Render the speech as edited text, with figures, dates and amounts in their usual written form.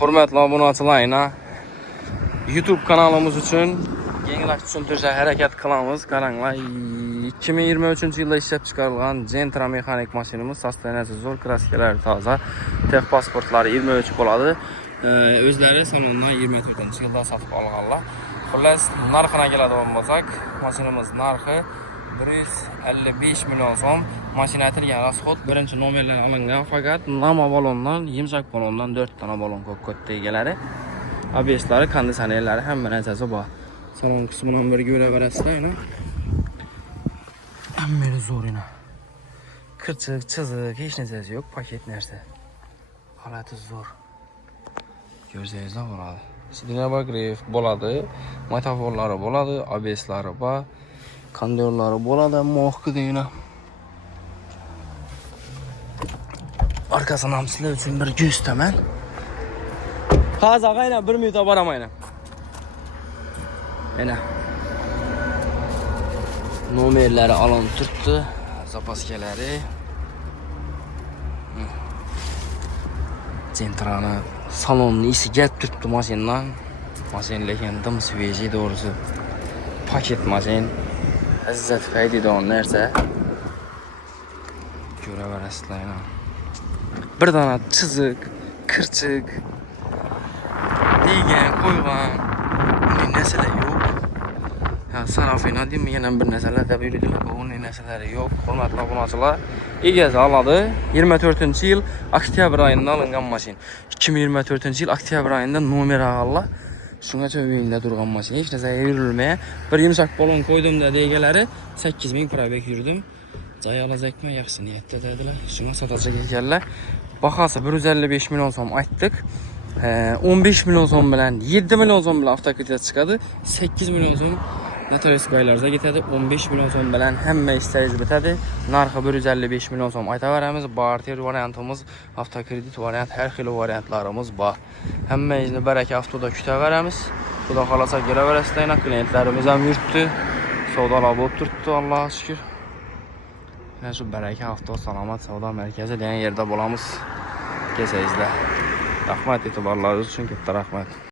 Hürmetli obunachilarına YouTube kanalımız için yenilik tushuntirishga harakat qilamiz. Qaranglar, 2023 yilda ishlab chiqarilgan Gentra mexanik mashinamiz, sostaviyasi zo'r, kraskalari toza, texpasportlari 23 bo'ladi. O'zlari salondan 24-yilda sotib olganlar. Xullas, narxına keladigan bo'lsak, mashinamiz narxi 155 million so'm. Mashina aytilgan rasxod birinchi nomerlar olingan, faqat nama balondan, yumshoq balondan 4 tane balon ko'kotda egalari. ABS'lari, konditsionerlari hamma narsasi bor. Salon qismidan bir ko'raverasizlar, ana. Hamma zo'r ina. Qirchiq, chiziq, hech narsasi yo'q, paket narsa. Holati zo'r. Ko'rsangizlar bo'ladi. Sidinabagrev bo'ladi, metaforlari bo'ladi, ABS'lari bor, kondorlari bo'ladi, mo'hqidina. Arkasından sizler için bir göstermen. Hazır aynen 1 minut baramayın. Aynen. Numerleri alın tuttu. Zapaskeleri. Centra'nın salonun iyisi gelip tuttu maşinden. Maşin lekin dım sveci doğrusu. Paket maşin. İzzet kaydı da on nerede? Göreverasizlar aynen. Bir tane çizik, kırçık, degan, qo'ygan, uning narsalari yo'q. Sarafina deymi, yana bir narsalar deb yurdilar, uning narsalari yo'q. Hurmatli obunachilar, egasi oladi. 24-yil oktyabr oyida olingan mashin. 2024-yil oktyabr oyida nomer olganlar. Shungacha uyingda turgan mashin, hech narsa yurilmay. Bir yumshoq balon qo'ydimda degalari 8000 probek yurdim. Joy olazakmi, yaxshi niyatda dedilar. Shuna sotacak ekanlar. Bahası 155 milyon so'm aytdik. 15 milyon so'm bilan 7 milyon so'm bilan avtokredit chiqadi. 8 milyon so'm notarius baylarga ketadi. 15 milyon so'm bilan hamma ishlaringiz bitadi. Narxi 155 milyon so'm aytaveramiz. Barter variantimiz, avtokredit variant, har xil variantlarimiz bor. Hammangizni baraka avtoda kutaveramiz. Xudo xolasa kelaverasizlar. Klientlarimiz ham yurtdi. Savdolar bo'lib turibdi, Allohga shukr. Mana shu baraka avto salomat savdo markazi degan yerda bo'lamiz. Kelsangizlar. Rahmat, e'tiborlaringiz uchun katta rahmat.